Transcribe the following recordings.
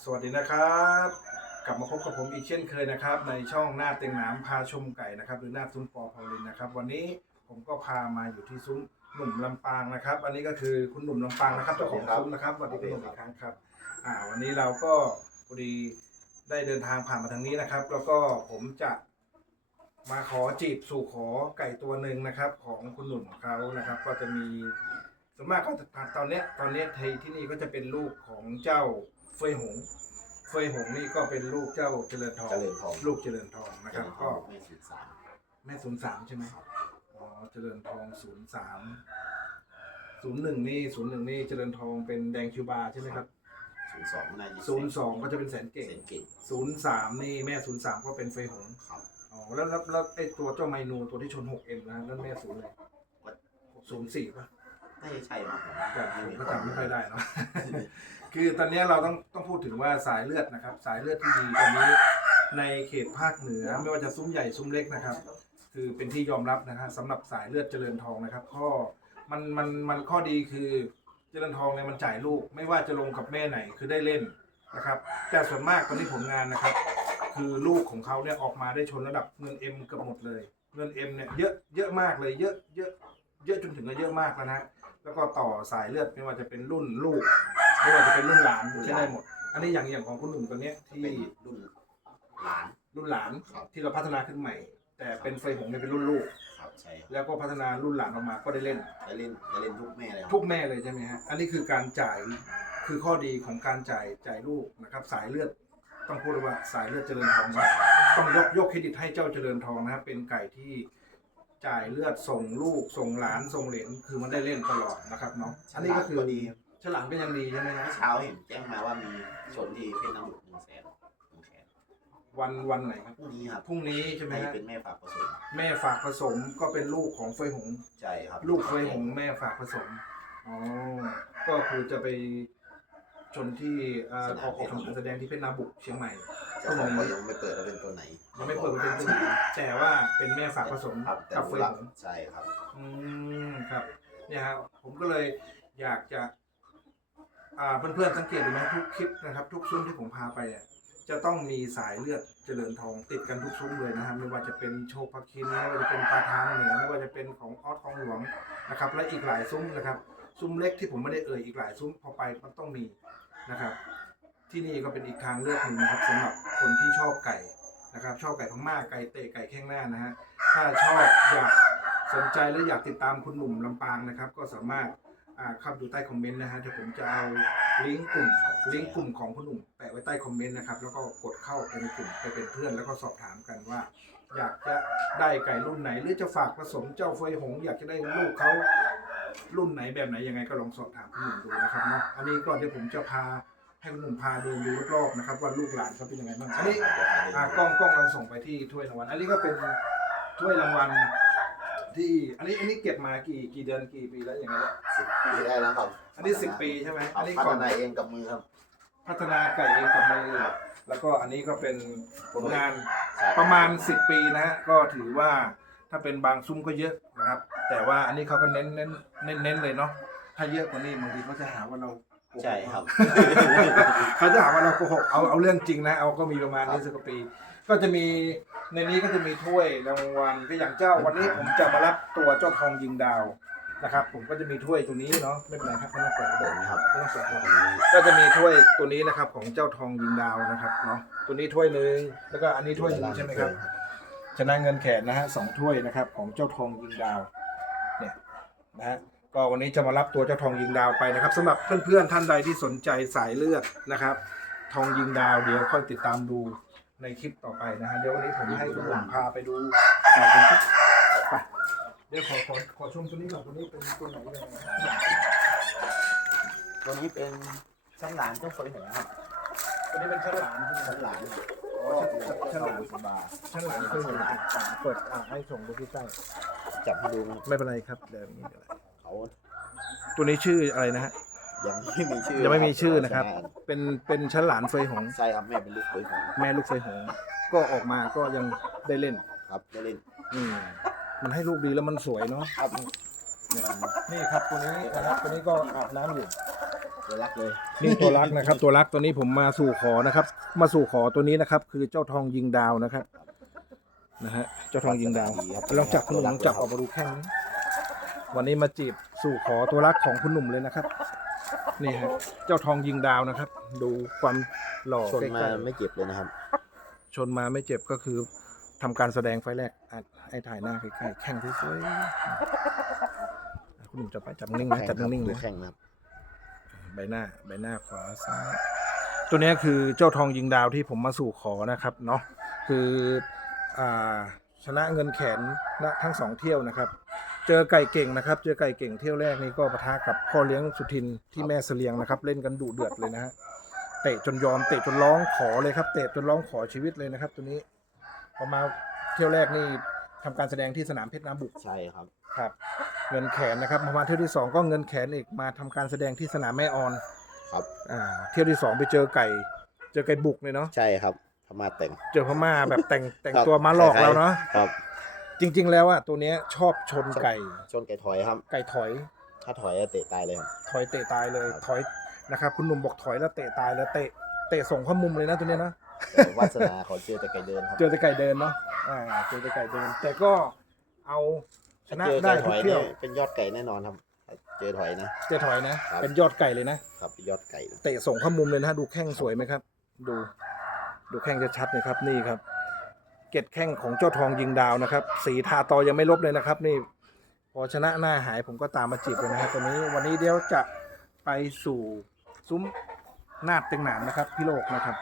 สวัสดีนะครับ กลับมาพบกับผมอีกเช่นเคยนะครับ ในช่องหน้าเต็งหน้ำพาชมไก่นะครับ หรือหน้าซุ้มปอพอลินนะครับ วันนี้ผมก็พามาอยู่ที่ซุ้มหนุ่มลำปางนะครับ อันนี้ก็คือคุณหนุ่มลำปางนะครับเจ้าของซุ้มนะครับสวัสดีคุณหนุ่มอีกครั้งครับ อ่า วันนี้เราก็พอดีได้เดินทางผ่านมาทางนี้นะครับ แล้วก็ผมจะมาขอจีบสู่ขอไก่ตัวหนึ่งนะครับ ของคุณหนุ่มเขานะครับ ก็จะมีส่วนมากก็ตอนเนี้ยตอนเนี้ยที่ที่นี่ก็จะเป็นลูกของเจ้า ยหงเฟยหงนี่ก็เป็นลูกเจ้าเจริญทองเจริญทองลูกเจริญทองนะครับ ก็ไม่สิบสามแม่ศูนย์สามใช่ไหมอ๋อเจริญทองศูนย์สามศูนย์หนึ่งนี่ศูนย์หนึ่งนี่เจริญทองเป็นแดงคิวบาใช่ไหมครับศูนย์สองน่าจะศูนย์สองก็จะเป็นแสนเก่งเซนเก่งศูนย์สามนี่แม่ศูนย์สามก็เป็นเฟยหงครับอ๋อแล้วแล้วแล้วไอ้ตัวเจ้าไมนูตัวที่ชนหกเอ็มนะนั่นแม่ศูนย์เลยศูนย์สี่ป่ะ น่าจะใช่มั้งแต่ผมก็จำไม่ค่อยได้เนาะ คือตอนนี้เราต้องต้องพูดถึงว่าสายเลือดนะครับ สายเลือดที่ดีตอนนี้ในเขตภาคเหนือไม่ว่าจะซุ้มใหญ่ซุ้มเล็กนะครับ คือเป็นที่ยอมรับนะครับสำหรับสายเลือดเจริญทองนะครับ ข้อมันมันมันข้อดีคือเจริญทองเนี่ยมันจ่ายลูก ไม่ว่าจะลงกับแม่ไหนคือได้เล่นนะครับ แต่ส่วนมากตอนนี้ผลงานนะครับ คือลูกของเขาเนี่ยออกมาได้ชนระดับเงินเอ็มเกือบหมดเลย เงินเอ็มเนี่ยเยอะเยอะมากเลยเยอะเยอะเยอะจนถึงกับเยอะมากแล้วนะ แล้วก็ต่อสายเลือดไม่ว่าจะเป็นรุ่นลูกไม่ว่าจะเป็นรุ่นหลานใช้ได้หมด อันนี้อย่างอย่างของคุณหนุ่มตัวเนี้ยที่เป็นรุ่นหลาน รุ่นหลานครับที่เราพัฒนาขึ้นใหม่ แต่เป็นไฟหงส์เนี่ยเป็นรุ่นลูก ครับใช่ครับแล้วก็พัฒนารุ่นหลานออกมาก็ได้เล่น ได้เล่นได้เล่นทุกแม่เลยครับ ทุกแม่เลยใช่ไหมฮะ อันนี้คือการจ่ายคือข้อดีของการจ่ายจ่ายลูกนะครับ สายเลือดต้องพูดเลยว่าสายเลือดเจริญทองนะต้องยกยกเครดิตให้เจ้าเจริญทองนะครับเป็นไก่ที่ จ่ายเลือดส่งลูกส่งหลานส่งเหลนคือมันได้เล่นตลอดนะครับเนาะอันนี้ก็คือดีครับฉลามก็ยังดีใช่ไหมฮะเมื่อเช้าเห็นแจ้งมาว่ามีชนที่เพชรน้ำบุกหนึ่งแสนหนึ่งแสนวันวันไหนครับพรุ่งนี้ครับพรุ่งนี้ใช่ไหมให้ฮะเป็นแม่ฝากผสมแม่ฝากผสมก็เป็นลูกของเฟยหง ใช่ครับลูกเฟยหงแม่ฝากผสมอ๋อก็คือจะไป ชนที่เอ่อออกออกทำการแสดงที่เพชรนาบุกเชียงใหม่ เจ้าของก็ยังไม่เปิดว่าเป็นตัวไหนยังไม่เปิดเป็นตัวไหนแต่ว่าเป็นแม่ฝากผสมครับแต่กับเฟรู้ยละหงใช่ครับ อืมครับเนี่ยครับผมก็เลยอยากจะ อ่าเพื่อนๆสังเกตดูไหมทุกคลิปนะครับ ทุกซุ้มที่ผมพาไปอะจะต้องมีสายเลือดเจริญทองติดกันทุกซุ้มเลยนะครับ ไม่ว่าจะเป็นโชคพักคินไม่ว่าจะเป็นปลาทางเหนือไม่ว่าจะเป็นของออสของหลวงนะครับ และอีกหลายซุ้มนะครับ ซุ้มเล็กที่ผมไม่ได้เอ่ยอีกหลายซุ้มพอไปมันต้องมี นะครับ ที่นี่ก็เป็นอีกทางเลือกหนึ่งนะครับสำหรับคนที่ชอบไก่นะครับ ชอบไก่พม่าไก่เตะไก่แข้งหน้านะฮะถ้าชอบอยากสนใจหรือยากติดตามคุณหนุ่มลำปางนะครับ ก็สามารถอ่าเข้าดูใต้คอมเมนต์นะฮะเดี๋ยวผมจะเอาลิงก์กลุ่มลิงก์กลุ่มของคุณหนุ่มแปะไว้ใต้คอมเมนต์นะครับ แล้วก็กดเข้าไปในกลุ่มไปเป็นเพื่อนแล้วก็สอบถามกันว่า อยากจะได้ไก่รุ่นไหน หรือจะฝากผสมเจ้าเฟยหง อยากจะได้ลูกเขา รุ่นไหนแบบไหนยังไงก็ลองสอบถามคุณหนุ่มดูนะครับเนาะอันนี้ก็เดี๋ยวผมจะพาให้คุณหนุ่มพาเดินดูรอบๆนะครับว่าลูกหลานเขาเป็นยังไงบ้างอันนี้อ่ากล้องกล้องเราส่งไปที่ถ้วยรางวัลอันนี้ก็เป็นถ้วยรางวัลที่อันนี้อันนี้เก็บมากี่กี่เดือนกี่ปีแล้วอย่างไรสิบปีได้แล้วครับอันนี้สิบปีใช่ไหมครัอับนนี้พัก่ฒอนนาเองกับมือครับ พัฒนาไก่เองกับมือแล้วก็อันนี้ก็เป็นผลงานใช่ประมาณ 10 ปีนะฮะก็ถือว่าถ้าเป็นบางซุ้มก็เยอะนะครับ แต่ว่าอันนี้เขาก็เน้นเน้นเน้นเน้นเลยเนาะถ้าเยอะกว่านี้บางทีเขาจะหาว่าเราโกหกใช่ครับ เขาจะหาว่าเราโกหกเอาเอาเรื่องจริงนะเอาก็มีประมาณนี้สิบกว่าปี ก็จะมีในนี้ก็จะมีถ้วยรางวัลก็อย่างเจ้าวันนี้ผมจะมารับตัวเจ้าทองยิงดาวนะครับผมก็จะมีถ้วยตัวนี้เนาะไม่เป็นไรครับไม่ต้องเปิดเปิดนะครับไม่ต้องเปิดก็จะมีถ้วยตัวนี้นะครับ ของเจ้าทองยิงดาวนะครับเนาะตัวนี้ถ้วยหนึ่งแล้วก็อันนี้ถ้วยหนึ่งใช่ไหมครับชนะเงินแขนนะฮะสองถ้วยนะครับ ของเจ้าทองยิงดาวเนี่ย นะฮะก็วันนี้จะมารับตัวเจ้าทองยิงดาวไปนะครับสำหรับเพื่อนๆท่านใดที่สนใจสายเลือดนะครับ ทองยิงดาวเดี๋ยวค่อยติดตามดูในคลิปต่อไปนะฮะเดี๋ยววันนี้ผมให้คุณหลังพาไปดูไก่กันครับไปเดี๋ยวขอขอขอชมตัวนี้ก่อนตัวนี้เป็นตัวไหนยังไงตัวนี้เป็นชั้นหลานเจ้าเฟยหงครับตัวนี้เป็นชั้นหลานใช่ไหมชั้นหลานอ๋อชั้นชั้นหลานบุษบาชั้นหลานเคยเห็นอะเปิดอะให้ส่งดูที่ใกล้ จับให้ดูนะไม่เป็นไรครับเดี๋ยวนี้เดี๋ยวเขาตัวนี้ชื่ออะไรนะฮะ ยังไม่มีชื่อยังไม่มีชื่อนะครับ เป็นเป็นชั้นหลานเฟยหงใช่ครับแม่เป็นลูกเฟยหงแม่ลูกเฟยหงก็ออกมาก็ยังได้เล่น ครับได้เล่นอืมมันให้ลูกดีแล้วมันสวยเนาะครับนี่ครับตัวนี้นะครับตัวนี้ก็อาบน้ำอยู่ตตัวรักเลยนี่ตัวรักนะครับ ตัวรักตัวนี้ผมมาสู่ขอนะครับ มาสู่ขอตัวนี้นะครับ คือเจ้าทองยิงดาวนะครับ นะฮะเจ้าทองยิงดาวลองจับคุณหนุ่มลองจับออกมาดูแข้งนี้วันนี้มาจีบสู่ขอตัวรักของคุณหนุ่มเลยนะครับ นี่ฮะเจ้าทองยิงดาวนะครับ ดูความหล่อชนใกมาล้ไม่เจ็บเลยนะครับๆชนมาไม่เจ็บก็คือทำการแสดงไฟล์แรกอะให้ถ่ายหน้าใกล้ๆแข้งสวยๆคุณหนุ่มจับไปจับนิ่งนะจับนิ่งๆดูนะแข่งนะครับใบหน้าใบหน้าขวาซ้ายตัวเนี้ยคือเจ้าทองยิงดาวที่ผมมาสู่ขอนะครับเนาะคืออ่า ชนะเงินแขนณทั้งสองเที่ยวนะครับ เจอไก่เก่งนะครับ เจอไก่เก่งเที่ยวแรกนี่ก็ปะทะกับพ่อเลี้ยงสุทินที่แม่เสลียงนะครับ เล่นกันดุเดือดเลยนะฮะเตะจนยอมเตะจนร้องขอเลยครับ เตะจนร้องขอชีวิตเลยนะครับ ตัวนี้พอมาเที่ยวแรกนี่ทำการแสดงที่สนามเพชรน้ำบุกใช่ครับครับ เงินแขนนะครับพอมาเที่ยวที่สองก็เงินแขนอีกมาทำการแสดงที่สนามแม่ออนครับอ่าเที่ยวที่สองไปเจอไก่ เจอไก่บุกเลยเนาะใช่ครับพ ม่าแต่งเจอพม่าแบบแต่งแต่งครับตัวมาหลอกเราเนาะครับ จริง ๆ แล้วอะตัวเนี้ยชอบชนไก่ ชนไก่ถอยครับ ไก่ถอย ถ้าถอยอะเตะตายเลยครับถอยเตะตายเลยครับถอยนะครับ คุณหนุ่มบอกถอยแล้วเตะตายแล้วเตะเตะส่งเข้ามุมเลยนะตัวเนี้ยนะแต่วาสนาเขาเจอแต่ไก่เดินครับเจอแต่ไก่เดินเนาะอ่าเจอแต่ไก่เดิน แต่ก็เอาชนะเจอได้ไก่ถทุกอยเที่ยวนี่เป็นยอดไก่แน่นอนครับเจอถอยนะเจอถอยนะครับเป็นยอดไก่เลยนะครับเป็นยอดไก่ เตะส่งเข้ามุมเลยนะฮะดูแข้งสวยไหมครับ ดู ดูแข้งจะชัดเลยครับนี่ครับ เกล็ดแข้งของเจ้าทองยิงดาวนะครับสีทาตอยังไม่ลบเลยนะครับ นี่พอชนะหน้าหายผมก็ตามมาจีบเลยนะครับตัวนี้วันนี้เดี๋ยวจะไปสู่ซุ้มนาดเต็งหนามนะครับ พี่โลกนะครับ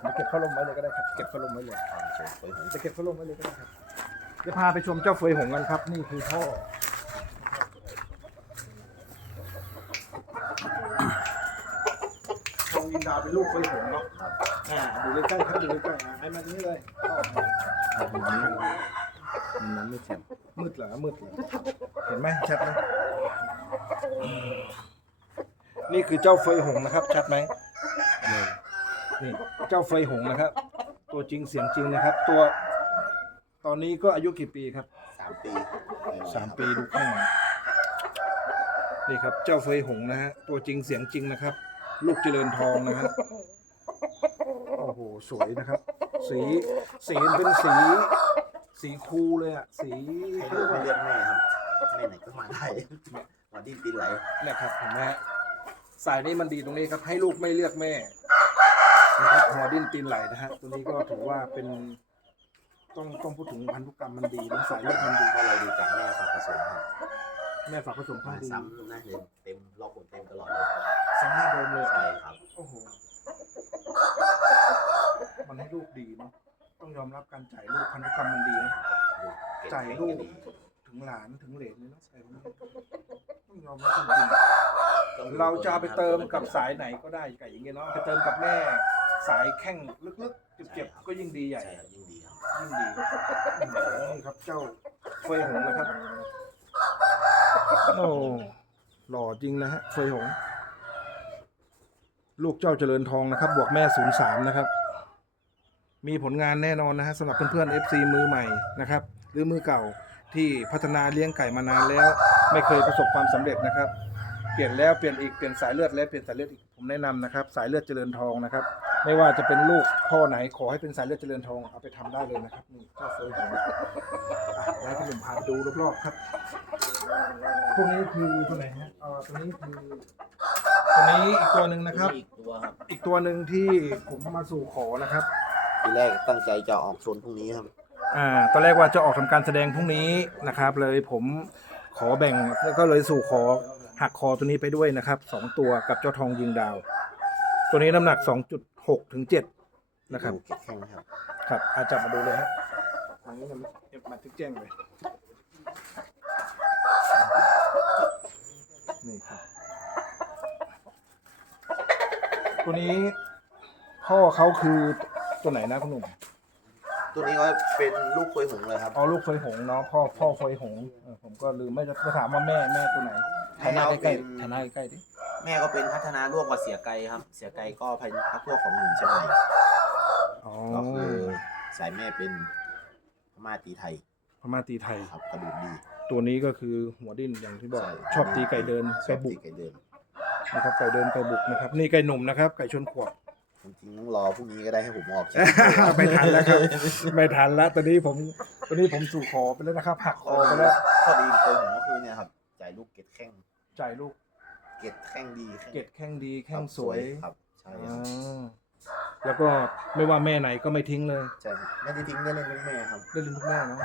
เดี๋ยวเก็บพัดลมไว้เลยก็ได้ครับเก็บพัดลมไว้เลยจะเก็บพัดลมไว้เลยก็ได้ครับจะพาไปชมเจ้าเฟยหงกันครับ นี่คือท่อทองยิงดาวเป็นลูกเฟยหงเนาะ อ่าดูใกล้ๆครับดูใกล้ๆอะให้มาตรงนี้เลยมันไม่แข็งมืดเหรอมืดเหรอเห็นไหมชัดไหมนี่คือเจ้าเฟยหงส์นะครับ ชัดไหมนี่เจ้าเฟยหงส์นะครับ ตัวจริงเสียงจริงนะครับ ตัวตอนนี้ก็อายุกี่ปีครับสามปีสามปีดูข้างนี่ครับ เจ้าเฟยหงส์นะฮะตัวจริงเสียงจริงนะครับ ลูกเจริญทองนะฮะ โอ้โหสวยนะครับ สีสีมันเป็นสี สีคูลเลยอะสีให้ลูกไม่เลือกแม่ครับแม่ไหนก็มาได้มาดิ้นปีนไหลเนี่ยครับเห็นไหมฮะสายนี้มันดีตรงนี้ครับให้ลูกไม่เลือกแม่นะครับหัวดิ้นตีนไหลนะฮะตัวนี้ก็ถือว่าเป็นต้องต้องพูดถึงพันธุกรรมมันดีนะสายเลือดมันดีเพราะเราดูจากแม่ฝากผสมครับแม่ฝากผสมข้ามาวดีซ้ำหน้าเดินเต็มรอบผลเต็มตลอดเลยซ้ำหน้าเดิมเลยใช่ครับโอ้โห มันให้ลูกดีเนาะต้องยอมรับการจ่ายลูกพันธุกรรมมันดีนะจ่ายลูกถึงหลานถึงเหลนเลยเนาะไอ้พวกนี้ต้องยอมรับจริงๆเราจะเอาไปเติมกับสายไหนก็ได้ไก่อย่างเงี้ยเนาะไปเติมกับแม่ สายแข้งลึกๆเจ็บๆก็ยิ่งดีใหญ่ใช่ครับยิ่งดีครับยิ่งดีนี่ครับเจ้าเฟยหงส์นะครับโอ้หล่อจริงนะฮะเฟยหงส์ลูกเจ้าเจริญทองนะครับ บวกแม่ศูนย์สามนะครับ มีผลงานแน่นอนนะฮะสำหรับเพื่อนๆ FC มือใหม่นะครับ หรือมือเก่าที่พัฒนาเลี้ยงไก่มานานแล้ว ไม่เคยประสบความสำเร็จนะครับ เปลี่ยนแล้วเปลี่ยนอีกเปลี่ยนสายเลือดแล้วเปลี่ยนสายเลือดอีกผมแนะนำนะครับ สายเลือดเจริญทองนะครับ ไม่ว่าจะเป็นลูกพ่อไหนขอให้เป็นสายเลือดเจริญทองเอาไปทำได้เลยนะครับนี่เจ้าเฟยหงส์แล้วพี่หนุ่มพาดูรอบๆครับพวกนี้คือตัวไหนฮะเอ่อตัวนี้คือตัวนี้อีกตัวหนึ่งนะครับ อีกตัวครับอีกตัวหนึ่งที่ผมมาสู่ขอนะครับ ทีแรกตั้งใจจะออกชนพรุ่งนี้ครับ อ่าตอนแรกว่าจะออกทำการแสดงพรุ่งนี้นะครับ เลยผมขอแบ่งแล้วก็เลยสู่ขอหักคอตัวนี้ไปด้วยนะครับสองตัวกับเจ้าทองยิงดาว ตัวนี้น้ำหนัก2.6ถึง7นะครับดูเก็บแข้งนะครับครับอาจับมาดูเลยฮะทางนี้มันเก็บมาทึกแจ้งเลยนี่ครับตัวนี้พ่อเขาคือ ตัวไหนนะคุณหนุ่มตัวนี้ก็เป็นลูกเคยหงส์เลยครับอ๋อลูกเคยหงส์เนาะพ่อพ่อเคยหงส์เออผมก็ลืมไม่จะจะถามว่าแม่แม่ตัวไหนถ่ายหน้าใกล้ๆถ่ายหน้าใกล้ๆดิแม่ก็เป็นพัฒนาร่วมกับเสียไกลครับ เสียไกลก็เป็นพักพวกของหนุ่มเชียงใหม่อ๋อก็คือสายแม่เป็นพม่าตีไทยพม่าตีไทย ครับกระดูกดีตัวนี้ก็คือหัวดิ้นอย่างที่บอกใช่ชอบตีไก่เดินชไก่อบบุตีกไก่เดิน นะครับไก่เดินไก่บุกนะครับ นี่ไก่หนุ่มนะครับ ไก่ชนขวบ จริงๆต้องรอพรุ่งนี้ก็ได้ให้ผมออกคลิปไม่ทันแล้วครับ ไม่ทันแล้วตอนนี้ผมตอนนี้ผมสู่ขอไปแล้วนะครับหักคอไปแล้วข้อดีของผมก็คือเนี่ยครับจ่ายลูกเก็ดแข้งจ่ายลูกเก็ดแข้งดีแข้งเกตแข้งดีแข้งสวยครับใช่คอ่รับาแล้วก็ไม่ว่าแม่ไหนก็ไม่ทิ้งเลย ใช่ครับไม่ได้ทิ้งได้เล่นลูกแม่ครับได้เล่นทุกแม่เนาะ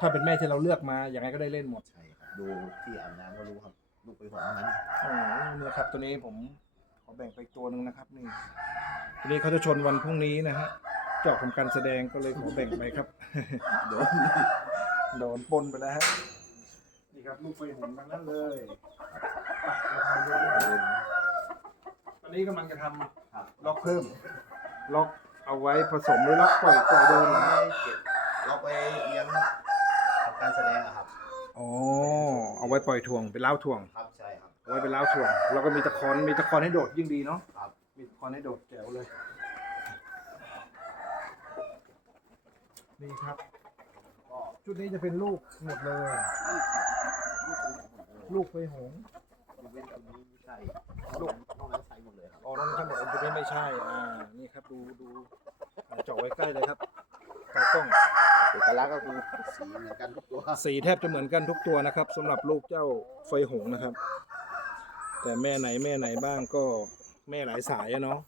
ถ้าเป็นแม่ที่เราเลือกมาอย่างไรก็ได้เล่นหมด ใช่ครับดูที่อาบน้ำก็รู้ครับลูกไปหัวนั้น อ๋อเนี่ยครับตัวนี้ผมขอ แบ่งไปอีกตัวหนึ่งนะครับนี่ตัวนี้เขาจะชนวันพรุ่งนี้นะฮะเจาะทำการแสดงก็เลยขอแบ่งไปครับ โดนโดนปนไปแล้วฮะนี่ครับลูกไฟหุ่นทั้งนั้นเลยไปเราทำดูตอนนี้กำลังจะทำครับล็อกเพิ่ม ล็อกเอาไว้ผสมหรือล็อกปล่อยปล่อยเดินเก็บล็อกไว้เลี้ยงทำการแสดงอะครับอ๋อเอาไว้ปล่อยถ่วงเป็นล้าวถ่วงครับใช่ครับเอา ไว้เป็นล้าวถ่วงแล้วก็มีตะคอนมีตะคอนให้โดดยิ่งดีเนาะครับ มีตะคอนให้โดดแจ๋วเลย นี่ครับก็ชุดนี้จะเป็นลูกหมดเลย ลูกไฟหงส์ยกเว้นตัวนี้ไม่ใช่ลูกนอกนั้นใช้หมดเลยครับ อ๋อนั่นทั้งหมดอันนี้ไม่ใช่ อ่า นี่ครับดูดูอ่าเจาะไว้ใกล้เลยครับตากล้อง เอกลักษณ์ก็คือสีเหมือนกันทุกตัว สีแทบจะเหมือนกันทุกตัวนะครับสำหรับลูกเจ้าไฟหงส์นะครับ แต่แม่ไหนแม่ไหนบ้างก็แม่หลายสายอะเนาะ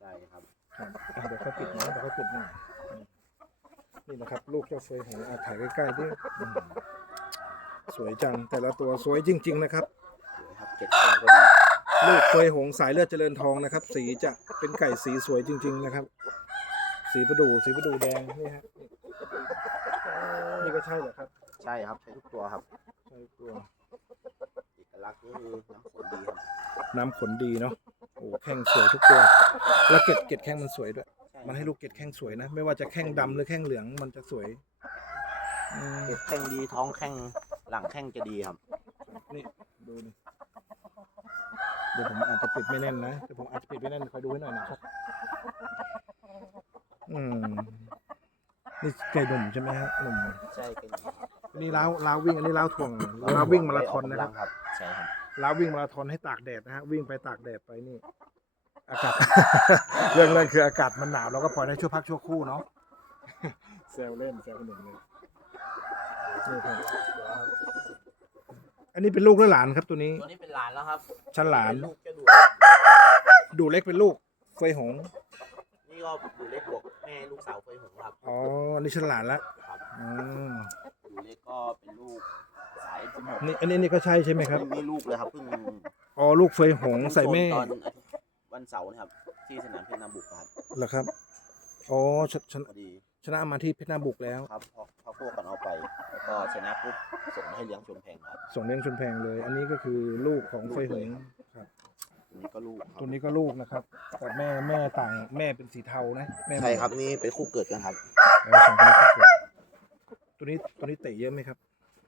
ใช่ครับ ครับอะเดี๋ยวเขาปิดนะเดี๋ยวเขาปิดหน่อยนี่นะครับ ลูกเจ้าเฟยหงส์อะถ่ายใกล้ๆดิอืมสวยจังแต่ละตัวสวยจริง ๆ นะครับ สวยครับเก็บแข้งก็ดี ลูกเฟยหงส์สายเลือดเจริญทองนะครับ สีจะเป็นไก่สีสวยจริง ๆ นะครับ สีประดู่สีประดู่แดงนี่ฮะนี่ก็ใช่เหรอครับใช่ครับ ใช้ทุกตัวครับ ใช่ตัว น้ำขนดีครับน้ำขนดีเนาะโอ้แข้งสวยทุกตัว แล้วเกล็ดเกล็ดแข้งมันสวยด้วย มันให้ลูกเกล็ดแข้งสวยนะ ไม่ว่าจะแข้งดำหรือแข้งเหลืองมันจะสวยอืมเก็บแข้งดีท้องแข้งหลังแข้งจะดีครับ นี่ดูนี่เดี๋ยวผมอาจจะปิดไม่แน่นนะเดี๋ยวผมอาจจะปิดไม่แน่นคอยดูให้หน่อยนะครับ อืม นี่ไก่หนุ่มใช่ไหมฮะหนุ่ม ใช่เป็น อันนี้ล้าวล้าววิ่งอันนี้ล้าวถ่วงล้าววิ่งมาราธอนนะครับครับ ใช่ครับล้าววิ่งมาราธอนให้ตากแดดนะฮะวิ่งไปตากแดดไปนี่ อากาศ เรื่องเรื่องคืออากาศมันหนาวเราก็ปล่อยให้ชั่วพักชั่วครู่เนาะแซวเล่นแซวคนหนึ่งเลยนี่ครับอันนี้เป็นลูกและหลานครับตัวนี้ ตัวนี้เป็นหลานแล้วครับชั้นหลาน เป็ลูกจะดูดูเล็กเป็นลูกเฟยหงส์นี่ก็ดูเล็กบวกแม่ลูกสาวเคยหงส์ครับ อ๋ออันนี้ชั้นหลานละครับอืม ดูเล็กก็เป็นลูกสายจมูกนี่อันนี้นี่ก็ใช่ใช่ไหมครับ ไม่มีลูกเลยครับเพิ่งอ๋อลูกเฟยหงส์ใส่แม่ตอนอาทิตย์วันเสาร์นะครับ ที่สนามเพชรนาบุกครับเหรอครับอ๋อชชนะพอดีชนะมาที่เพชรนาบุกแล้วครับพอพอพวกกันเอาไปแล้วก็ชนะปุ๊บส่งมาให้เลี้ยงชมแพงครับส่งเลี้ยงชนแพงเลย อันนี้ก็คือลูกของเฟยหงส์ครับตัวนี้ก็ลูกครับตัวนี้ก็ลูกนะครับแต่แม่แม่ต่างแม่เป็นสีเทานะแม่ใช่ครับนี่เป็นคู่เกิดกันครับ แล้วสองตัวนี้ก็เกิด ตัวนี้ตัวนี้เตะเยอะไหมครับ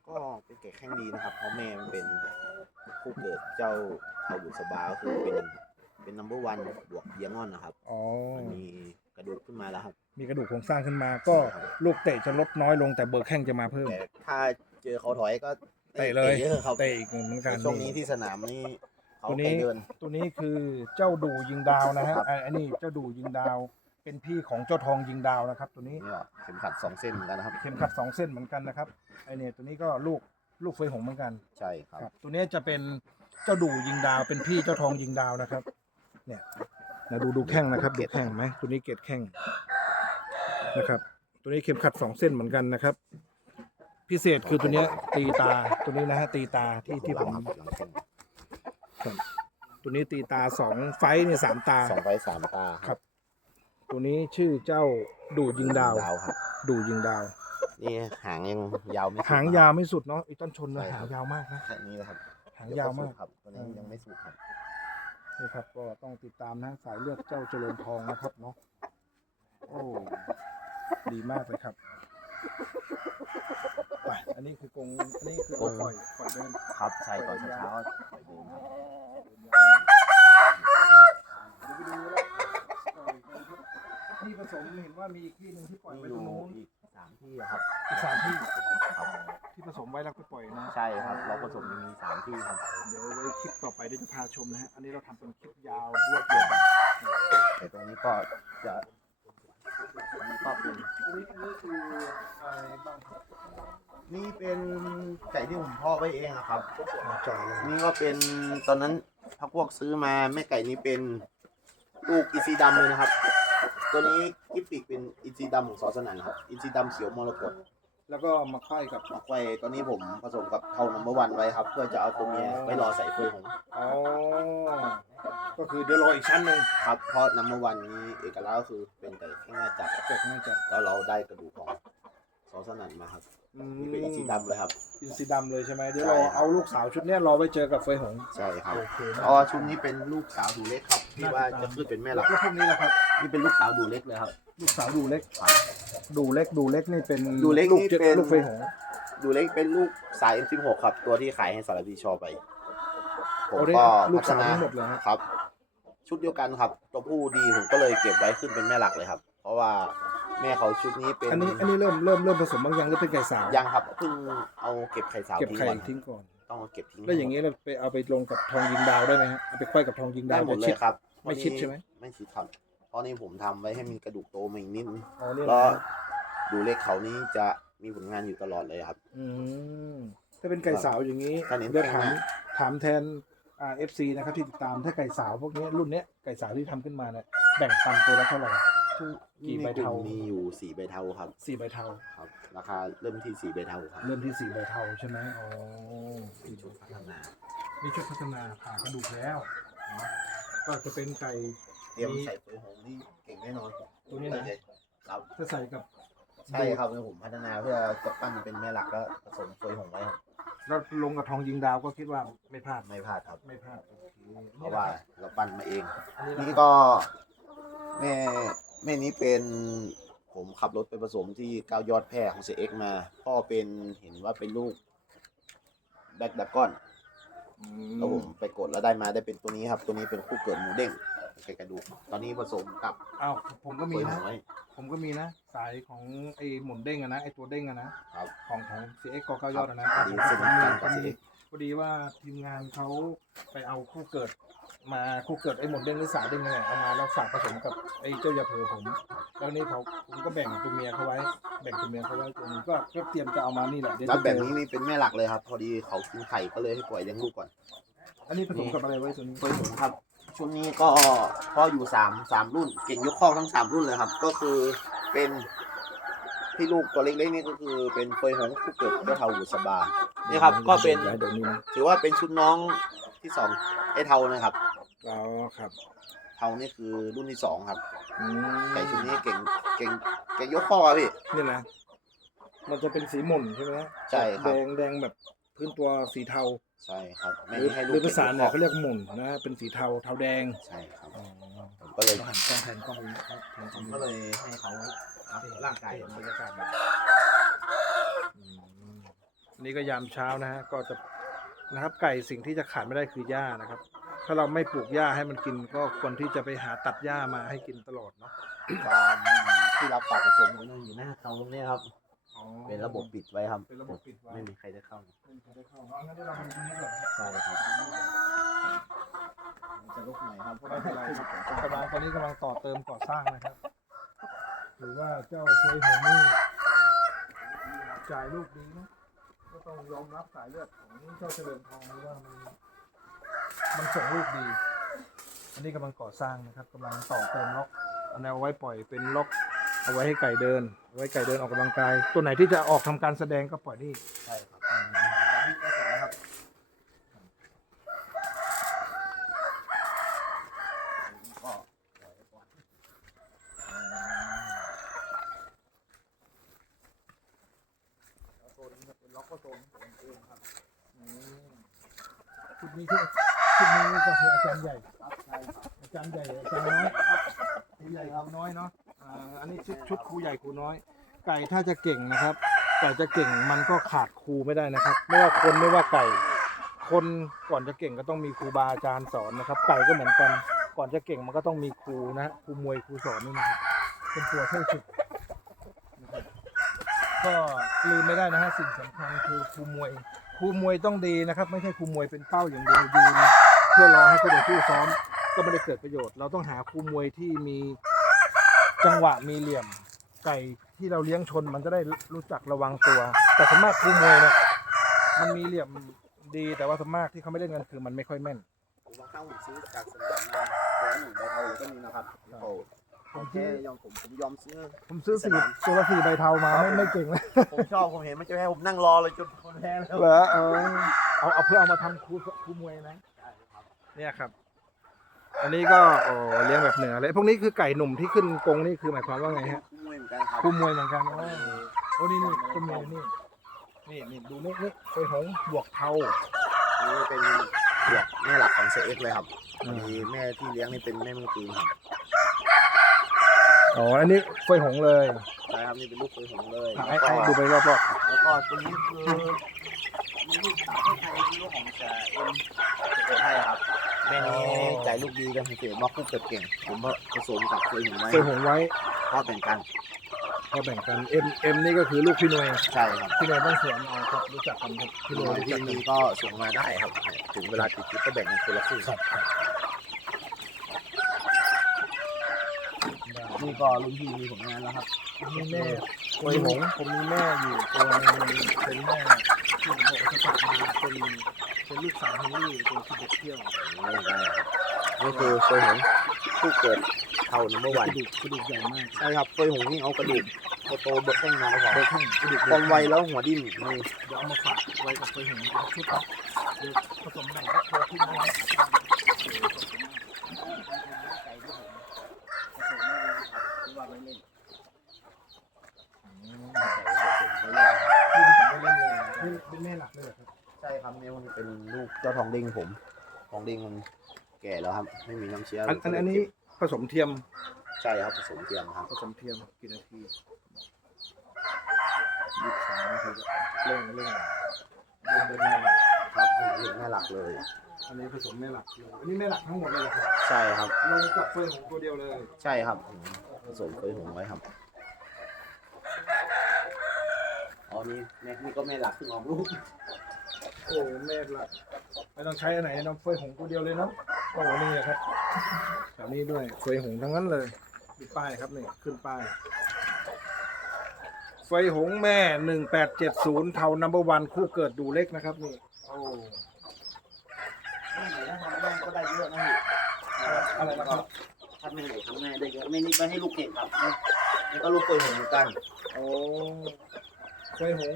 ก็เป็นเกรดแข้งดีนะครับ เพราะแม่มันเป็นคู่เกิดเจ้าเทาบุษบาก็คือเป็นเป็นนัมเบอร์วันบวกเยียงอนนะครับอ๋อมันมีกระดูกขึ้นมาแล้วครับ มีกระดูกโครงสร้างขึ้นมา ก็ลูกเตะจะลดน้อยลงแต่เบอร์แข้งจะมาเพิ่ม แต่ถ้าเจอเขาถอยก็เตะเลยเยอะครับเตะอีกเหมือนกันช่วงนี้ที่สนามนี่เขาตัวนี้เตะเดินตัวนี้คือเจ้าดูยิงดาวนะฮะครับอะอันนี้เจ้าดูยิงดาว เป็นพี่ของเจ้าทองยิงดาวนะครับ ตัวนี้นี่ก็เข็มขัดสองเส้นเหมือนกันนะครับเข็มขัดสองเส้นเหมือนกันนะครับไอเนี่ยตัวนี้ก็ลูกลูกเฟยหงส์เหมือนกันใช่ครับ ครับ ตัวนี้จะเป็นเจ้าดูยิงดาว เป็นพี่เจ้าทองยิงดาวนะครับ เนี่ยนะดูดูแข้งนะครับดูแข้งไหมตัวนี้เกล็ดแข้งนะครับ ตัวนี้เข็มขัดสองเส้นเหมือนกันนะครับ พิเศษคือตัวเนี้ยตีตาตัวนี้นะฮะตีตาที่ที่ผมหลังครับหลังแข้งครับตัวนี้ตีตาสองไฟท์เนี่ยสามตา สองไฟสามตาครับ ตัวนี้ชื่อเจ้าดูยิงดาว ดาวครับดูยิงดาว นี่หางยังยาวไม่สุดหางยาวไม่สุดเนาะอีต้นชนเนอะใช่ครับหางยาวมากนะแค่นี้นะครับหางยาวมากเดี๋ครับตัวนี้ยังไม่สุดครับนี่ครับก็ต้องติดตามนะ สายเลือดเจ้าเจริญทองนะครับเนาะโอ้ดีมากเลยครับไปอันนี้คือกรงอันนี้คือเอาปล่อยปล่อยเดินครับใช่ตอนเช้าๆปล่อยเดินครับ ที่ผสมเห็นว่ามีอีกที่หนึ่งที่ปล่อยมีไปอตรยู่งนู้นอีกสามที่อะครับอีกสามที่ครับที่ผสมไว้แล้วก็ปล่อยนะใช่ครับ เราผสมมีสามที่ครับ เดี๋ยวไว้คลิปต่อไปเดี๋ยวจะพาชมนะฮะอันนี้เราทำเป็นคลิปยาวรวดเดียวแต่ตรงนี้ก็จะตรงนี้ก็เป็นอันนี้อันนี้คืออะไรบ้างครับนี่เป็นไก่ที่ผมเพ่อไว้เองอะครับ จอเลยนี่ก็เป็นตอนนั้นพักพวกซื้อมาแม่ไก่นี้เป็นลูกอินทรีดำเลยนะครับ ตัวนี้กิฟฟิกเป็นอินทรีดำของซอสนันครับอินทรีดำเขียวมรกตแล้วก็มาค่อยกับหมักไว้ตอนนี้ผมผสมกับเทานัมเบอร์วันไว้ครับ เพื่อจะเอาตัวเมียไว้รอใส่เฟยหงส์อ๋อก็คือเดี๋ยวรออีกชั้นหนึ่งครับเพราะนัมเบอร์วันนี้เอกลักษณ์ก็คือเป็นไก่แข้งหน้าจัดเกิดน่าจะแล้วเราได้กระดูกของซอสนันมาครับ อืมนี่เป็นอินทรีดำเลยครับ อินซีดำเลยใช่ไหมเดี๋ยวใช่เราครับ เอาลูกสาวชุดเนี้ยรอไว้เจอกับเฟยหงส์ใช่ครับโอเคเพราะว่าชุดนี้เป็นลูกสาวดูเล็กครับที่ว่าจะขึ้นเป็นแม่หแล้ลัวกก็พวกนี้แหละครับ นี่เป็นลูกสาวดูเล็กเลยครับ ลูกสาวดูเล็ก ครับดูเล็กดูเล็กนี่เป็นดูเล็กลูกนี่จ็ดเป็น ลูกเฟยหงส์ดูเล็กเป็นลูกสาย M16 ครับ ตัวที่ขายให้สารพีชอไปผมโอ้นี่ก็ลูพักฒสาวนาทั้งหมดเลยฮะครับ ชุดเดียวกันครับ ตัวผู้ดีผมก็เลยเก็บไว้ขึ้นเป็นแม่หลักเลยครับ เพราะว่า แม่เขาชุดนี้เป็นอันนี้อันนี้เริ่มเริ่มเริ่มผสมบางยังหรือเป็นไก่สาวยังครับเพิ่งเอาเก็บไข่สาวเก็บทิ้งไข่ก่อนทิ้งก่อน ต้องเอาเก็บทิ้งแล้วอย่างนี้เราไปเอาไปลงกับทองยิงดาวได้ไหมฮะเอาไปค่อยกับทองยิงดาได้วหมดเลจะยครับไม่ชิดใช่ไหม ไม่ชิดครับเพราะนี่ผมทำไว้ให้มีกระดูกโตมาอีกนิดนึงอ๋อเนี่ยแล้วนะดูเล็กเขานี้จะมีผลงานอยู่ตลอดเลยครับ อืมถ้าเป็นไก่สาวอย่างนี้ถ้าเน้นเดี๋ยวถามแข็งถามแทนอ่าเอฟซีนะครับที่ติดตามถ้าไก่สาวพวกนี้รุ่นเนี้ยไก่สาวที่ทำขึ้นมาเนี่ยแบ่งปันตัวละเท่าไหร่ กี่ใบเทาในกลุ่มมีอยู่สี่ใบเทาครับสี่ใบเทา ครับ ราคาเริ่มที่สี่ใบเทาครับเริ่มที่สี่ใบเทาใช่ไหมอ๋อเป็นชุดพัฒนานี่ช่วยพัฒนาผ่ากระดูกแล้วเนาะก็จะเป็นไก่ เตรียมใส่เปลือยหงส์นี่เก่งแน่นอนตัวนี้นะ ครับถ้าใส่กับใช่ครับคือผมพัฒนาเพื่อจะปั้นเป็นแม่หลักแล้วผสมเปลือยหงส์ไว้ครับแล้วลงกับทองยิงดาวก็คิดว่าไม่พลาด ไม่พลาดครับ ไม่พลาดโอเคเพราะว่าเราปั้นมาเอง อันนี้นี่นะก็แม่ แม่นี้เป็นผมขับรถไปผสมที่เก้ายอดแพร่ของเซเอ็กมา พ่อเป็นเห็นว่าเป็นลูกแบ็คดักก้อนอืแล้วผมมไปกดแล้วได้มาได้เป็นตัวนี้ครับ ตัวนี้เป็นคู่เกิดหมูเด้งไก่กระดูกตอนนี้ผสมกับอ้าวผมก็เปมีลือยหนะงส์ไว้ผมก็มีนะ สายของไอ้หมุนเด้งอะนะไอ้ตัวเด้งอะนะครับของของ CX กเก้ายอดอะนะครับดีสนิทกันกับ CX พอดีว่าทีมงานเขาไปเอาคู่เกิด มาคู่เกิดไอ้หมุนเด้งหรือสายเด้งนี่นแหละเอามาแล้วฝากผสมกับไอ้เจ้ายาเผือผม แล้วนี่เขาผมก็แบ่งตัวเมียเขาไว้ แบ่งตัวเมียเขาไว้ตัวนี้ก็ก็เตรียมจะเอามานี่แหละเดี๋ยวแล้วจะแบเจบอนี้นี่เป็นแม่หลักเลยครับ พอดีเขากินไข่ก็เลยให้ปล่อยเลี้ยงลูกก่อนอันนี้ผสมกับอะไรไว้ตัวนี้เปลือยหงส์ครับ ช่วงนี้ก็พ่ออยู่สามสามรุ่น เก่งยกข้อทั้งสามรุ่นเลยครับ ก็คือเป็นที่ลูกตัวเล็กๆนี่ก็คือเป็นเปลือยหงส์คู่เกิดเจ้าเทาบุษบา นี่ครับก็เป็น เดี๋ยวนี้นะถือว่าเป็นชุดน้องที่สองไอ้เทานะครับ อ๋อครับเทานี่คือรุ่นที่สองครับอืมไก่ชุดนี้เก่งเก่งเก่งยกข้อครับพี่ นี่นะมันจะเป็นสีหม่นใช่ไหมใช่ครับ แดงแดงแบบพื้นตัวสีเทาใช่ครับหไม่รือให้หลูรืกอภาษาเนี่ยก่เขางยกเรียกหม่นนะเป็นสีเทาเทาแดงใช่ครับอ๋อผมก็เลยเราหันกล้องแทนกล้องนี้ครับแทนกผล้องมนี้ก็เลยให้เขาอัพร่างกายเห็นครับบรรยากาศแบบอืมอันนี่ก็ยามเช้านะฮะก็จะนะครับไก่สิ่งที่จะขาดไม่ได้คือหญ้านะครับ ถ้าเราไม่ปลูกหญ้าให้มันกินก็ควรที่จะไปหาตัดหญ้ามาให้กินตลอดเนาะความที่รับฝากผสมไว้นั่นอยู่หน้าเขาตรงนี้ครับ อ๋อ เป็นระบบปิดไว้ครับ เป็นระบบปิดไว้ ไม่มีใครได้เข้าไม่มีใครได้เข้าเนาะงั้นเดี๋ยวเราทำตรงนี้ก่อนใช่ครับจะลุกหน่อยครับไม่เป็นไรครับกำลังตอนนี้กำลังต่อเติมก่อสร้างนะครับหรือว่าเจ้าเคยเห็นนี่จ่ายลูกดีนะก็ต้องยอมรับสายเลือดของเจ้าเจริญทองนะว่ามัน มันส่งลูกดี อันนี้กำลังก่อสร้างนะครับกำลังต่อเติมล็อกเอาแนวเอาไว้ปล่อยเป็นล็อก เอาไว้ให้ไก่เดินเอาไว้ไก่เดินออกกำลังกาย ตัวไหนที่จะออกทำการแสดงก็ปล่อยนี่ใช่ครับตอนนี้ก็เสร็จแล้วครับก็ปล่อยไว้ก่อนโซนนี้เป็นล็อกก็โซนของผมเองครับชุดนี้ที่ ชุดนี้ก็คืออาจารย์ใหญ่อาจารย์ใหญ่อาจารย์น้อยครูใหญ่ครูน้อยเนาะอ่าอันนี้ชุดชุดครูใหญ่ครูน้อย ไก่ถ้าจะเก่งนะครับไก่จะเก่งมันก็ขาดครูไม่ได้นะครับ ไม่ว่าคนไม่ว่าไก่ คนก่อนจะเก่งก็ต้องมีครูบาอาจารย์สอนนะครับ ไก่ก็เหมือนกัน ก่อนจะเก่งมันก็ต้องมีครูนะครูมวยครูสอนนี่นะครับเป็นตัวเท่าสุดนะครับก็ลืมไม่ได้นะฮะสิ่งสำคัญคือครูมวยครูมวยต้องดีนะครับ ไม่ใช่ครูมวยเป็นเป้าอย่างเดียวยืน เพื่อรอให้ผู้ต่อสู้ซ้อมก็ไม่ได้เกิดประโยชน์ เราต้องหาครูมวยที่มีจังหวะมีเหลี่ยมไก่ที่เราเลี้ยงชนมันจะได้รู้จักระวังตัว แต่สวนมากครูมวยเนี่ยมันมีเหลี่ยมดีแต่ว่าสวนมากที่เขาไม่เล่นกันคือมันไม่ค่อยแม่นผมว่าข้าวผมซื้อจากสนามมาตัวหนึ่งใบเทาก็มีนะครับโอ้ผมแค่ยอมผมผมยอมซื้อผมซื้อสี่ตัวละสี่ใบเทามาไม่ไม่เก่งเลยผมชอบผมเห็นมันจะให้ผมนั่งรอเลยจนคนแพ้แล้วเหรอเออเอาเอาเพื่อเอามาทำครูครูมวยนะ เนี่ยครับ อันนี้ก็โอ้เลี้ยงแบบเหนือเลยพวกนี้คือไก่หนุ่มที่ขึ้นกรงนี่คือหมายความว่าไงฮะคู่มวยเหมือนกันครับครูมวยเหมือนกันโอ้โอ้นี่นี่ครูมวยนี่นี่นี่ดูนี่นี่เคยหงบวกเทา นี่เป็นเด็กแม่หลักของเซเอ็กเลยครับอืมมีแม่ที่เลี้ยงนี่เป็นแม่มือปืนครับอ๋อ อันนี้เคยหงเลยใช่ครับนี่เป็นลูกเคยหงเลยอะแล้ให้วก็ให้ดูไปรอบแล้วก็ตัวนี้คือมีลูกสาวให้ไทยเป็นลูกของจ่าเอ็มเกิดให้ครับ แม่นี้ใจลูกดีกันเสียว่าคู่เกิดเก่ง ผมว่าผสมกับเคยหงไว้ๆเคยหงไว้ก็แบ่งกันพอแบ่งกันเอ็มเอ็มนี่ก็คือลูกพี่หนวยใช่ครับพี่หนวยบ้านสวนเอาครับรู้จักกันครับพี่หนที่วยรู้ที่จักกัมีนก็ส่งมาได้ครับ ถึงเวลาติดคิดก็แบ่งกันคนละครึ่งครับนี่ก็รุ่นพี่มีผลงานแล้วครับมีแม่เคยหงผมมีแม่อยู่ตัวหนึงเป็นแม่ ที่ผมบอกว่าจะกลับมาเป็นเป็นลูกสาวเฮนรี่เป็นที่เด็กเที่ยวนี่คือเคยหงผู้เกิดเท่านัมเบอร์กวันระดูกกระดูกใหญ่มากใช่ครับเคยหงนี่เอากระดูกโตๆเบิกข้างในครับเบอร์ข้างกระดูกความไวแล้วหัวดิ้นนี่เดี๋ยวเอามาฝากไว้กับเคยหงชุดครับเดี๋ยวผสมแบ่งก็โตขึ้นมานี่ผมไม่เล่ นเลยนี่เป็นแม่หลักเลยเหรอครับใช่ครับเนี่ยมันเป็นลูกเจ้าทองเด้งผมทองเด้งมันแก่แล้วครับ ไม่มีน้ำเชื้ออันอันอันนี้ผสมเทียมใช่ครับผสมเทียมครับ ผสมเทียมกี่นาทียี่สิบสามนาทีก็เร่งเร่งเร่งเป็นแม่หลักครับนี่แม่หลักเลย อันนี้ผสมแม่หลักเลยอันนี้แม่หลักทั้งหมดเลยเหรอครับใช่ครับ ลงกับเฟื่องของตัวเดียวเลย ใช่ครับ ผสมเคยหงไว้ครับ อ๋อนี่แม่นี่ก็แม่หลักเพิ่งออกลูกโอ้แม่หลักไม่ต้องใช้อันไหนน้องเฟื่องของตัวเดียวเลยเนาะโอ้นี่ครับแถวนี้ด้วยเฟื่องหงทั้งนั้นเลยมีป้ายครับนี่ขึ้นป้ายไฟหงแม่หนึ่งแปดเจ็ดศูนย์เทานัมเบอร์วันคู่เกิดดูเล็กนะครับนี่โอ้แม่ไหนถ้าทำแม่ก็ได้เยอะนะพี่อะไรนะครับถ้าแม่ไหนทำแม่ได้เยอะแม่นี่ก็ให้ลูกเก่งครับนี่ก็ลูกเคยหงเหมือนกันโอ้ เคยหง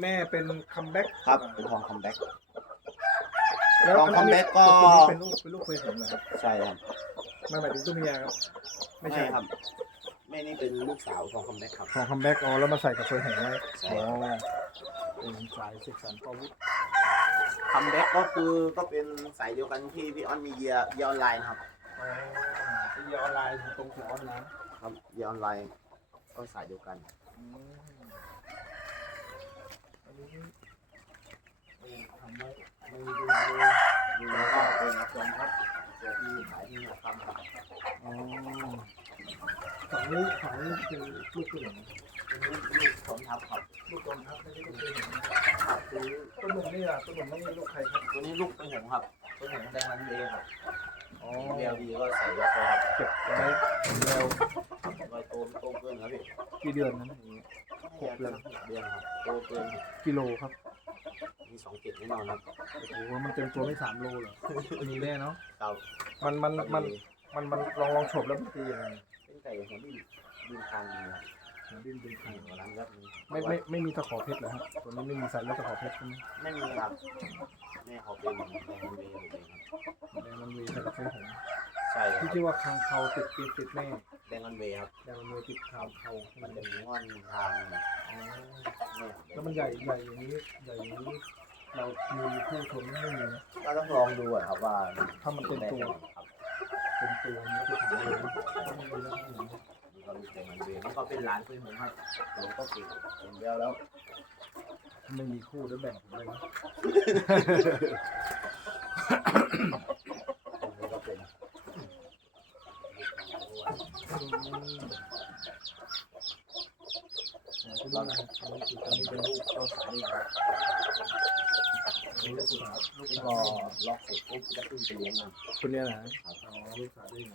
แม่เป็นคัมแบ็กครับเป็นทองคัมแบ็กแล้วทองคัมแบ็กก็ ตัวนี้เป็นลูกเป็นลูกเคยหงนะครับใช่ครับ ไม่หมายถึงตัวเมียครับไม่ใช่ครับแม่นี่เป็นลูกสาวทองคัมแบ็กครับ ของคัมแบ็กอ๋อแล้วมาใส่กับเคยหงไว้ใช่ อ๋อครับเป็นสายศึกษาอาวุธคัมแบ็กก็คือก็เป็นสายเดียวกันที่พี่อ้อนมีเยียเยียออนไลน์นะครับอ๋อเป็นยาออนไลน์ตรงแถวน้ครับเยียออนไลน์ก็สายเดียวกันำอืมอันนี้เออทำไว้ไม่ดูเลย นี่ แล้วก็เป็นจอมครับตัวที่ขายที่นี่ครับอ๋อฝั่งนี้ฝั่งนี้เป็นลูกเคยหงเป็นลูกลูกสมทับครับ ลูกกองทัพไม่ใช่ลูกเคยหงคือต้นหนุ่มนี่ล่ะต้นหนุ่มไม่ใช่ลูกใครครับตัวนี้ลูกเป็นหงครับเป็นหงแดงรันเวย์ครับอ๋อเดียวดีก็ใส่ยาโตครับเก็บไว้แล้วรอยโตโตเกินครับพี่กี่เดือนนั้นอย่างเงี้ย หกเดือนเดือนครับโตเกินกิโลครับมีสองเกตแน่นอนครับโอ้โหมันเต็มตัวไม่สามโลเหรอมีแน่เนาะครับมันมันมันมันมันลองลองฉบแล้วมันตียังไงเป็นไก่หัวดิ้นดิ้นคางดีครับหัวดิ้นเป็นไข่ไข่หัวรังครับมีไม่ไม่ไม่มีตะขอเพชรเหรอฮะตัวนี้ไม่มีใส่แล้วตะขอเพชรใช่ไหมไม่มีครับแม่เขาเป็นแดงเวย์หมดเลยครับแดงมันมีใส่กับไฟหง ใช่คที่รับชื่อว่าคังเขาติดติดติดแม่แดงรันเวย์ครับแดงมันมีติดขาวเขามันจะมีง่อนทางแม่แล้วมันใหญ่ใหญ่อย่างนี้ใหญ่อย่างนี้เรามีผู้ชมไม่มีนะ ก็ต้องลองดูอะครับว่าถ้ามันเป็นตัว ครับเป็นตัวมันจะถึงเลยต้องมีแล้วหนูนี่ก็ลูกแดงรันเวย์นี่ก็เป็นร้านคุยหงครับผมก็เก่งผมเดียวแล้วไม่มีคู่แล้วแบ่งผมเลยนะ ผมก็เป็น ส คุณลูกนะครับอันนี้คืออันนี้เป็นลูกเข้าสายนี่ครับอันนี้ลูกสาวลูกก็ล็อกเสร็จปุ๊บก็ขึ้นไปเลี้ยงมันคนเนี้ยนะอ๋อลูกสาวได้ไง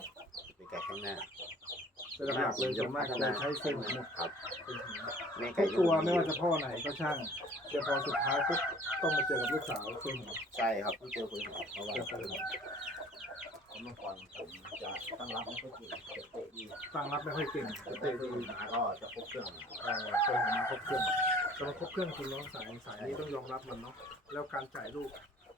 ไปไก่ข้างหน้าเป็นหลักเลยส่วนมากจะใช้เส้นหมดครับเป็นหัวแม่ไก่กตัวไม่ว่าจะพ่อไหนก็ช่างเดี๋ยวพอสุดท้ายปุ๊บต้องมาเจอกับลูกสาวเป็นหัวใช่ครับต้องเจอคุยหัวเพราะว่า เจอคุยหัวเมื่อก่อนผมจะตั้งรับไม่ค่อยเก่งเตะเตะดีตั้งรับไม่ค่อยเก่งเตะเตะเตะดีดีมาก็จะพบเครื่องเอ่อเป็นหัวมาครบเครื่องจะมาครบเครื่องคุณน้องสายสายนี้ต้องยอมรับมันเนาะแล้วการจ่ายลูก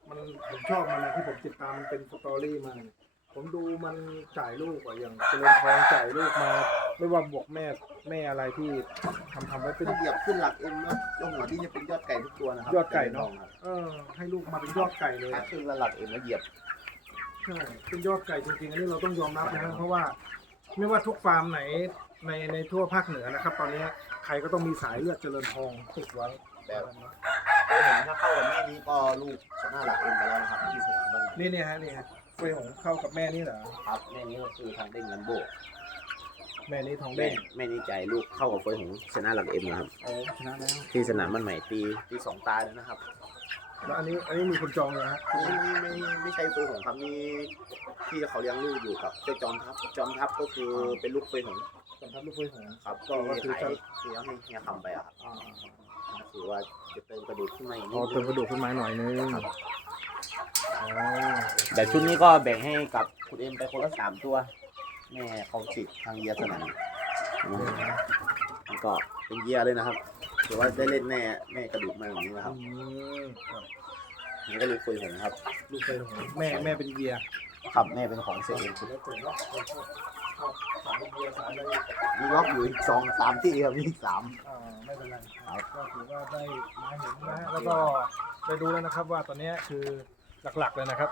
มันผมชอบมันนะที่ผมติดตามมันเป็นสตอรี่มาเนี่ยผมดูมันจ่ายลูกอะอย่างเจริญทองจ่ายลูกมาไม่ว่าบวกแม่แม่อะไรที่ทำทำไว้เป็นเป็นเหยียบขึ้นหลักเอ็มแล้วยกหัวที่จะเป็นยอดไก่ทุกตัวนะครัยอดไก่เนาะเออให้ลูกมาเป็นยอดไก่เลยถ้าอะขึ้นระหลักเอ็มแล้วเหยียบใช่เป็นยอดไก่จริงๆอันนี้เราต้องยอมรับนะเพราะว่าไม่ว่าทุกฟาร์มไหนในในทั่วภาคเหนือนะครับ ตอนนี้ใครก็ต้องมีสายเลือดเจริญทองติดไว้แบบนะโอ้โหถ้าเข้ากับแม่นี้ก็ลูกชนะหลักเอ็มไปแล้วนะครับที่สนามบ้านนี่เนี่ยฮะนี่ฮะเฟยหงเข้ากับแม่นี่เหรอครับแม่นี้ก็คือทางเด้งลันโบแม่นี่ทองแม่เด้งแม่นี้ใจลูกเข้ากับเฟยหงชนะหลักเอ็มนะครับโอ้ชนะแล้วที่สนามบ้านใหม่ตีตีสองตายแล้วนะครับ แล้วอันนี้อันนี้มีคนจองเลยฮะนี่นี่ไม่ไม่ใช่เฟยหงครับนี่ที่เขาเลี้ยงลูกอยู่กับเจ้าจอมทัพจอมทัพก็คือเป็นลูกเฟยหงสัมผัสลูกเฟยหงครับก็ก็ก็คือขายจะที่เอาให้เฮียทำไปอะครับอ่าถือว่าจะเติมกระดูกขึ้นมาอีกนิพอดเติมกระดูกขึ้นมาหน่อยนึงอ๋อแต่ชุดนี้ก็แบ่งให้กับคุณเอ็มไปคนละสามตัวแม่เขาติดทางเยียร์สนามมันก็เป็นเยียร์เลยนะครับ ถือว่าได้เล่นแม่แม่กระดูกมาอย่างนี้นะครับอืมครับนี่ก็ลูกคุยหงครับ ลูกเฟยหงแม่แม่เป็นเบียร์ครับแม่เป็นของเสียเองแล้วแต่เนาะเราชอบชอบสายเบียร์สายอะไรมีล็อกอยู่อีกสองสามที่ครับมีอีกสาม อ่าไม่เป็นไรครับ ก็ถือว่าได้มาเห็นนะฮะแล้วก็ได้ดูแล้วนะครับว่าตอนเนี้ยคือหลักๆเลยนะครับ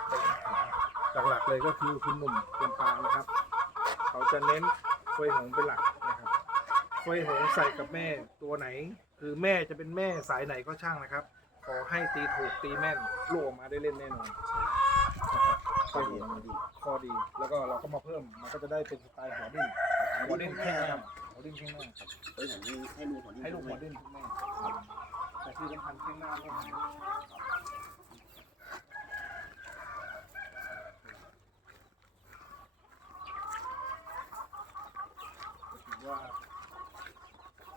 หลักๆเลยก็คือคุณหนุ่มคุณปางนะครับ เขาจะเน้นเฟยหงเป็นหลักนะครับเฟยหงใส่กับแม่ตัวไหน คือแม่จะเป็นแม่สายไหนก็ช่างนะครับ ขอให้ตีถูกตีแม่นลูกออกมาได้เล่นแน่นอนนะครับข้อดีข้อดีข้อดีแล้วก็เราก็มาเพิ่มมันก็จะได้เป็นสไตล์หัวดิ้นหัวดิ้นแข้งหน้าหัวดิ้นแข้งหน้าเฮ้ยผมนี่ให้ลูกของนี่ให้ลูกหัวดิ้นทุกแม่แต่ที่สำคัญแข้งหน้าก็หายก็ถือว่า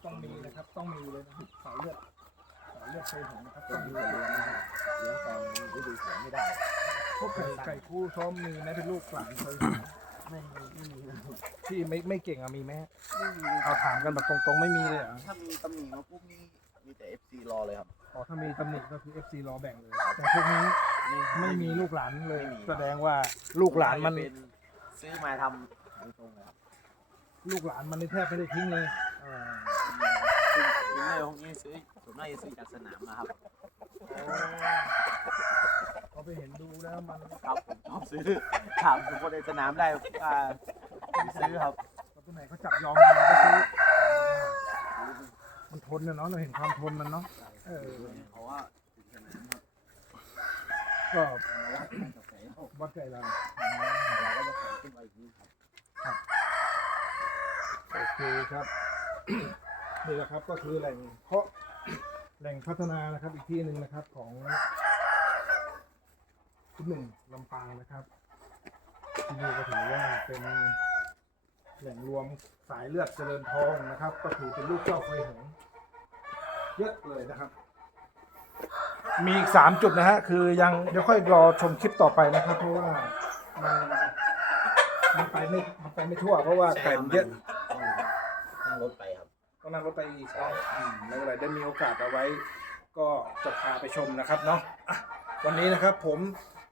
ต้องมีนะครับ ต้องมีเลยนะครับสายเลือดสายเลือดเคยเห็นนะครับต้ต้อองงดูมีเลี้ยงนะครับเลี้ยงตอนฤดูฝนไม่ได้พวกไก่ไก่คู่ซ้อมมีไหมเป็นลูกหลานเคยเห็นไหมไม่ไม่มีนะครับที่ไม่ไม่เก่งอะมีไหมไม่มีเอาถามกันแบบตรงๆไม่มีเลยเหรอถ้ามีตำหนิมาปุ๊บนี่มีแต่ FC รอเลยครับ อ๋อถ้ามีตำหนิก็คือ FC รอแบ่งเลยแต่พวกนี้ไม่มีลูกหลานเลย ไม่มี แสดงว่าลูกหลานมันเป็นซื้อมาทำตรงๆเลยครับลูกหลานมันนี่แทบไม่ได้ทิ้งเลยอ่า ซึ่งเป็นแม่พวกนี้ซื้อส่วนมากจะซื้อจากสนามนะครับเขาไปเห็นดูแล้วมันครับผมชอบซื้อถามทุกคนในสนามได้ว่าผมซื้อครับตัวไหนเขาจับยอมมาเราก็ซื้อมันทนนะเนาะเราเห็นความทนมันเนาะเออเพราะว่าถึงสนามครับก็เราวัดกับแสงเราวัดใจเราก็จะแข็งขึ้นไปอีกนิดครับ โอเคครับ นี่แหละครับก็คือแหล่งเพาะแหล่งพัฒนานะครับอีกที่หนึ่งนะครับของคุณหนึ่งลำปางนะครับที่นี่ก็ถือว่าเป็นแหล่งรวมสายเลือดเจริญทองนะครับ ก็ถือเป็นลูกเจ้าไฟหงเยอะเลยนะครับ มีอีกสามจุดนะฮะคือยังเดี๋ยวค่อยรอชมคลิปต่อไปนะครับ เพราะว่ามันมันไปไม่มันไปไม่ทั่วเพราะว่าไก่มันเยอะ ต้องนั่งรถไปครับ ต้อง นั่งรถไปอีกอ๋ออืมไม่เป็นไรได้มีโอกาสเอาไว้ ก็จะพาไปชมนะครับเนาะอะวันนี้นะครับผม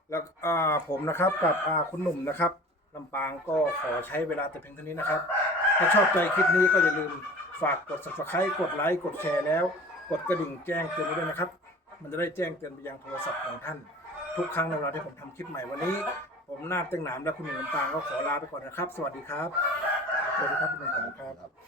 แล้วอ่าผมนะครับกับอ่าคุณหนุ่มนะครับลำปางก็ขอใช้เวลาแต่เพียงเท่านี้นะครับ ถ้าชอบใจคลิปนี้ก็อย่าลืมฝากกด subscribe กดไลค์กดแชร์แล้ว กดกระดิ่งแจ้งเตือนไว้ด้วยนะครับ มันจะได้แจ้งเตือนไปยังโทรศัพท์ของท่าน ทุกครั้งในเวลาที่ผมทำคลิปใหม่วันนี้ ผมนาฏเต็งหนามและคุณหนุ่มลำปางก็ขอลาไปก่อนนะครับ สวัสดีครับสวัสดีครับคุณหนุ่มครับ